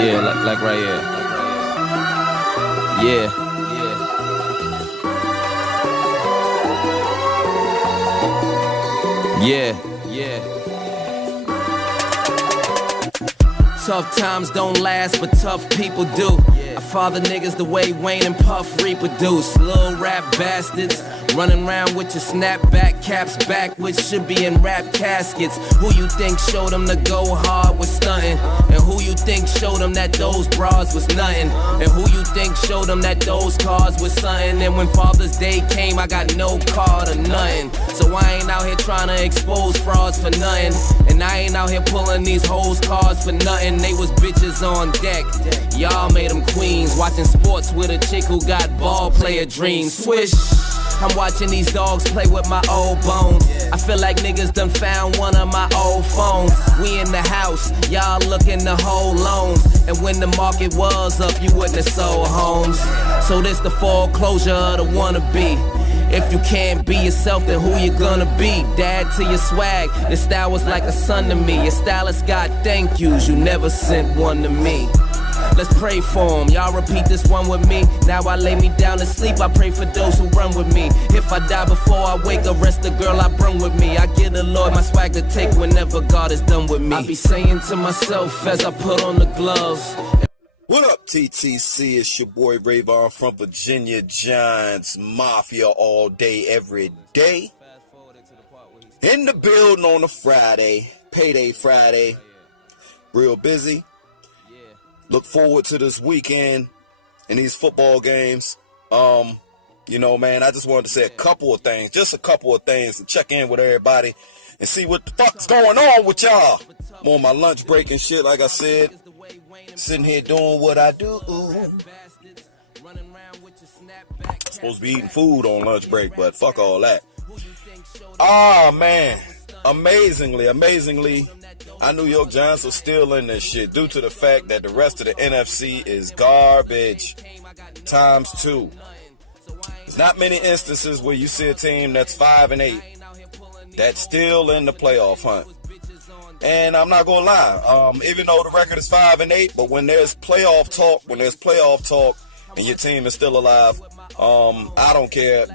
Yeah, like right here. Yeah. Yeah. Tough times don't last, but tough people do. I father niggas the way Wayne and Puff reproduce. Little rap bastards running around with your snapback caps backwards, should be in rap caskets. Who you think showed them to go hard was stunting? And who you think showed them that those bras was nothing? And who you think showed them that those cars was something? And when Father's Day came, I got no card or nothing. So I ain't out here trying to expose frauds for nothing. And I ain't out here pulling these hoes cards for nothing. They was bitches on deck, y'all made them queens. Watching sports with a chick who got ball player dreams. Swish, I'm watching these dogs play with my old bones. I feel like niggas done found one of my old phones. We in the house, y'all looking to hold loans. And when the market was up, you wouldn't have sold homes. So this the foreclosure of the wannabe. If you can't be yourself, then who you gonna be? Dad to your swag, your style was like a son to me. Your stylist got thank yous, you never sent one to me. Let's pray for 'em, y'all repeat this one with me. Now I lay me down to sleep, I pray for those who run with me. If I die before I wake, arrest the girl I brung with me. I give the Lord my swag to take whenever God is done with me. I be saying to myself as I put on the gloves. What up, TTC? It's your boy Rayvon from Virginia. Giants Mafia all day, every day. In the building on a Friday, payday Friday. Real busy. Look forward to this weekend and these football games. Man, I just wanted to say a couple of things, and check in with everybody and see what the fuck's going on with y'all. I'm on my lunch break and shit, like I said. Sitting here doing what I do. Supposed to be eating food on lunch break, but fuck all that. Oh man, amazingly, our New York Giants are still in this shit due to the fact that the rest of the NFC is garbage times 2. There's not many instances where you see a team that's 5-8 that's still in the playoff hunt. And I'm not gonna lie, even though the record is 5-8, but when there's playoff talk, and your team is still alive, I don't care.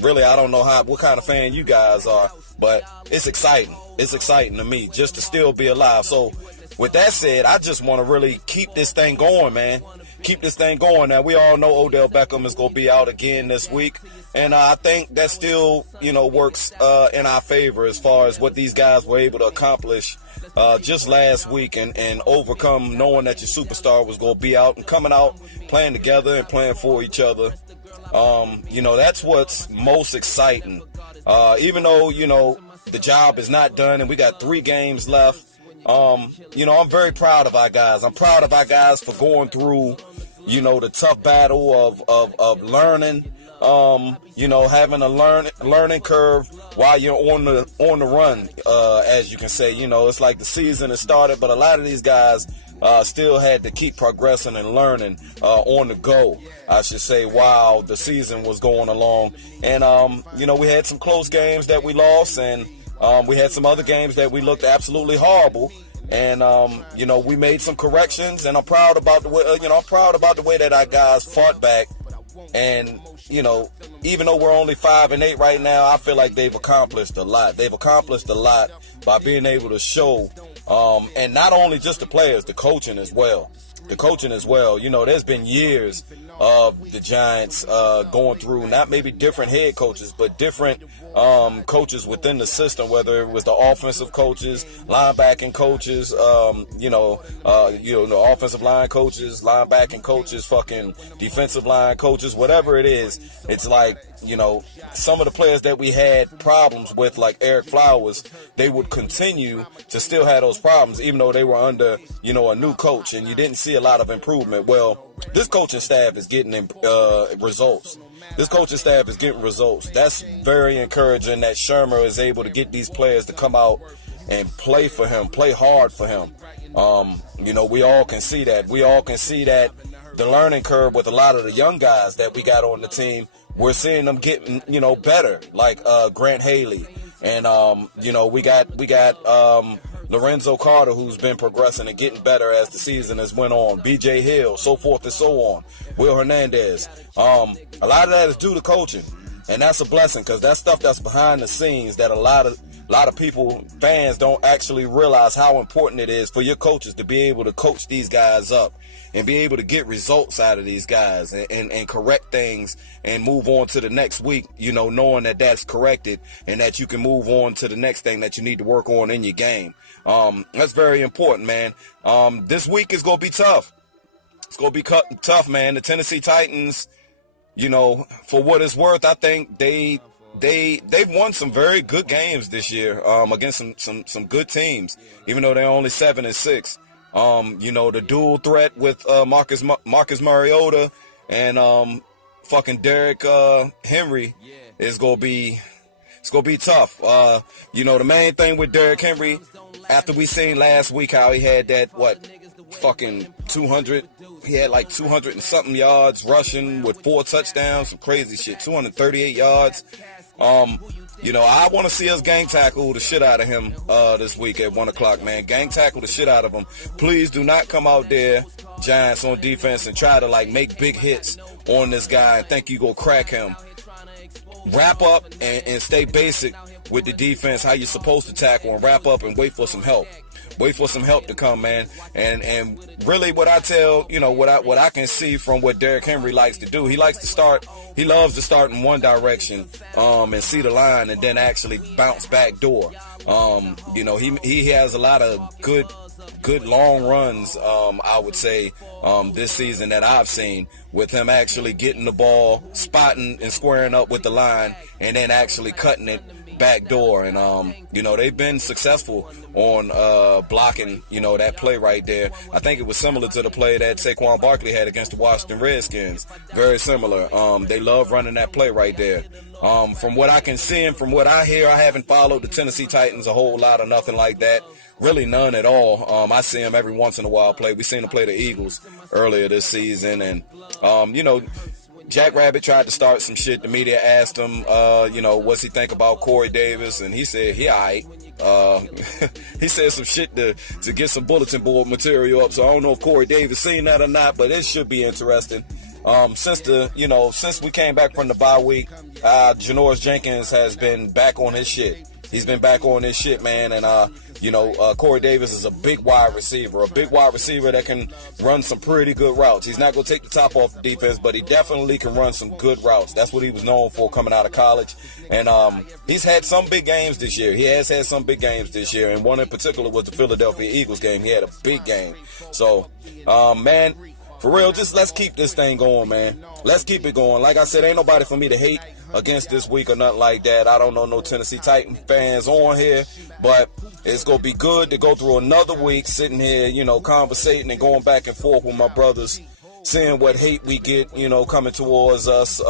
Really, I don't know what kind of fan you guys are, but it's exciting. It's exciting to me just to still be alive. So, with that said, I just want to really keep this thing going, man. Keep this thing going. Now, we all know Odell Beckham is going to be out again this week. And I think that still, works in our favor as far as what these guys were able to accomplish just last week and overcome knowing that your superstar was going to be out and coming out, playing together and playing for each other. That's what's most exciting. Even though, the job is not done and we got 3 games left. I'm very proud of our guys. I'm proud of our guys for going through, the tough battle of learning, having a learning curve while you're on the run, as you can say. It's like the season has started, but a lot of these guys still had to keep progressing and learning on the go, I should say, while the season was going along. And, we had some close games that we lost, and we had some other games that we looked absolutely horrible. And, we made some corrections, and I'm proud about the way, that our guys fought back. And, even though we're only 5-8 right now, I feel like they've accomplished a lot. They've accomplished a lot by being able to show, and not only just the players, the coaching as well. There's been years of the Giants going through not maybe different head coaches, but different coaches within the system, whether it was the offensive coaches, linebacking coaches, the offensive line coaches, linebacking coaches, fucking defensive line coaches, whatever it is. It's like, some of the players that we had problems with, like Eric Flowers, they would continue to still have those problems, even though they were under, a new coach, and you didn't see a lot of improvement. Well, this coaching staff is getting results. That's very encouraging that Shermer is able to get these players to come out and play for him, play hard for him. We all can see that. We all can see that the learning curve with a lot of the young guys that we got on the team, we're seeing them getting, better, like Grant Haley. And, we got Lorenzo Carter, who's been progressing and getting better as the season has went on. B.J. Hill, so forth and so on. Will Hernandez. A lot of that is due to coaching. And that's a blessing, because that's stuff that's behind the scenes that a lot of people, fans, don't actually realize how important it is for your coaches to be able to coach these guys up and be able to get results out of these guys and correct things and move on to the next week, knowing that that's corrected and that you can move on to the next thing that you need to work on in your game. That's very important, man. This week is going to be tough. It's going to be tough, man. The Tennessee Titans, for what it's worth, I think they've won some very good games this year against some good teams, even though they're only 7-6. The dual threat with Marcus Mariota and fucking Derrick Henry is gonna be tough. The main thing with Derrick Henry, after we seen last week how he had that fucking 200. He had like 200 and something yards rushing with 4 touchdowns, some crazy shit, 238 yards. I want to see us gang tackle the shit out of him this week at 1 o'clock, man. Gang tackle the shit out of him. Please do not come out there, Giants, on defense and try to make big hits on this guy and think you go crack him. Wrap up and stay basic with the defense, how you're supposed to tackle, and wrap up and wait for some help. Wait for some help to come, man. And really what I tell, what I can see from what Derrick Henry likes to do, he loves to start in one direction and see the line and then actually bounce back door. He has a lot of good long runs, I would say, this season that I've seen, with him actually getting the ball, spotting and squaring up with the line, and then actually cutting it back door. And they've been successful on blocking that play right there. I think it was similar to the play that Saquon Barkley had against the Washington Redskins. Very similar. They love running that play right there. From what I can see and from what I hear, I haven't followed the Tennessee Titans a whole lot or nothing like that. Really none at all. I see them every once in a while play. We seen them play the Eagles earlier this season, and Jack Rabbit tried to start some shit. The media asked him, what's he think about Corey Davis, and he said he alright. He said some shit to get some bulletin board material up. So I don't know if Corey Davis seen that or not, but it should be interesting. Since we came back from the bye week, Janoris Jenkins has been back on his shit. He's been back on his shit, man, and Corey Davis is a big wide receiver that can run some pretty good routes. He's not going to take the top off the defense, but he definitely can run some good routes. That's what he was known for coming out of college. And he's had some big games this year. He has had some big games this year, and one in particular was the Philadelphia Eagles game. He had a big game. So, man, for real, just let's keep this thing going, man. Let's keep it going. Like I said, ain't nobody for me to hate against this week or nothing like that. I don't know no Tennessee Titan fans on here, but it's going to be good to go through another week sitting here, conversating and going back and forth with my brothers, seeing what hate we get, coming towards us,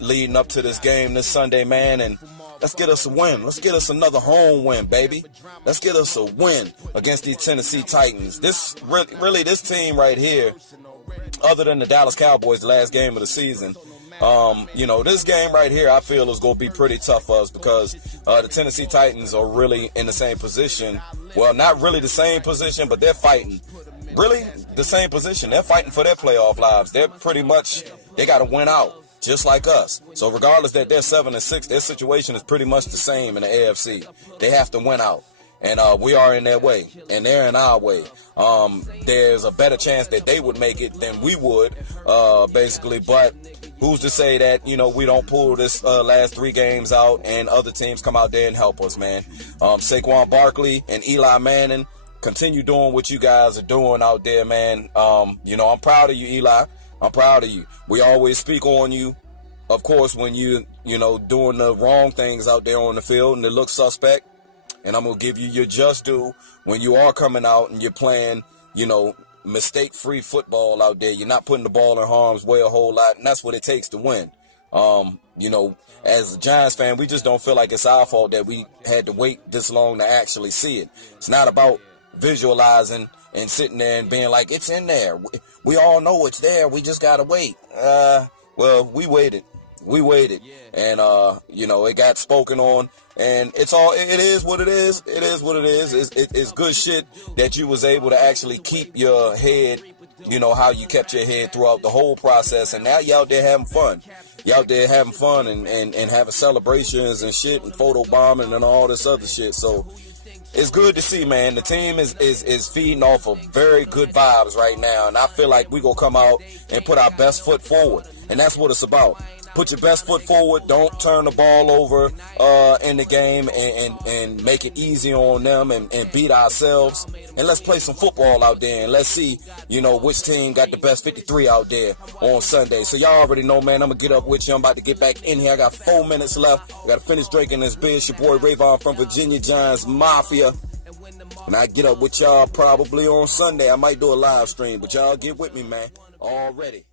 leading up to this game this Sunday, man. And let's get us a win. Let's get us another home win, baby. Let's get us a win against these Tennessee Titans. This really this team right here, other than the Dallas Cowboys, the last game of the season, this game right here, I feel is going to be pretty tough for us, because the Tennessee Titans are really in the same position. Well, not really the same position, but they're fighting. Really the same position. They're fighting for their playoff lives. They got to win out, just like us. So regardless that they're 7-6, their situation is pretty much the same in the AFC. They have to win out. And we are in their way, and they're in our way. There's a better chance that they would make it than we would, basically. But who's to say that, we don't pull this last 3 games out and other teams come out there and help us, man. Saquon Barkley and Eli Manning, continue doing what you guys are doing out there, man. I'm proud of you, Eli. I'm proud of you. We always speak on you, of course, when you doing the wrong things out there on the field and it looks suspect. And I'm going to give you your just due when you are coming out and you're playing, mistake-free football out there. You're not putting the ball in harm's way a whole lot, and that's what it takes to win. As a Giants fan, we just don't feel like it's our fault that we had to wait this long to actually see it. It's not about visualizing and sitting there and being like, it's in there. We all know it's there. We just got to wait. Well, we waited. And, it got spoken on And it is what it is. It is what it is. It's good shit that you was able to actually keep your head, you know, how you kept your head throughout the whole process. And now you out there having fun. You out there having fun and having celebrations and shit and photo bombing and all this other shit. So it's good to see, man. The team is feeding off of very good vibes right now. And I feel like we going to come out and put our best foot forward. And that's what it's about. Put your best foot forward. Don't turn the ball over in the game and make it easy on them and beat ourselves. And let's play some football out there. And let's see, you know, which team got the best 53 out there on Sunday. So y'all already know, man, I'm going to get up with you. I'm about to get back in here. I got 4 minutes left. I got to finish drinking this beer. It's your boy Rayvon from Virginia Giants Mafia. And I get up with y'all probably on Sunday. I might do a live stream, but y'all get with me, man. Already.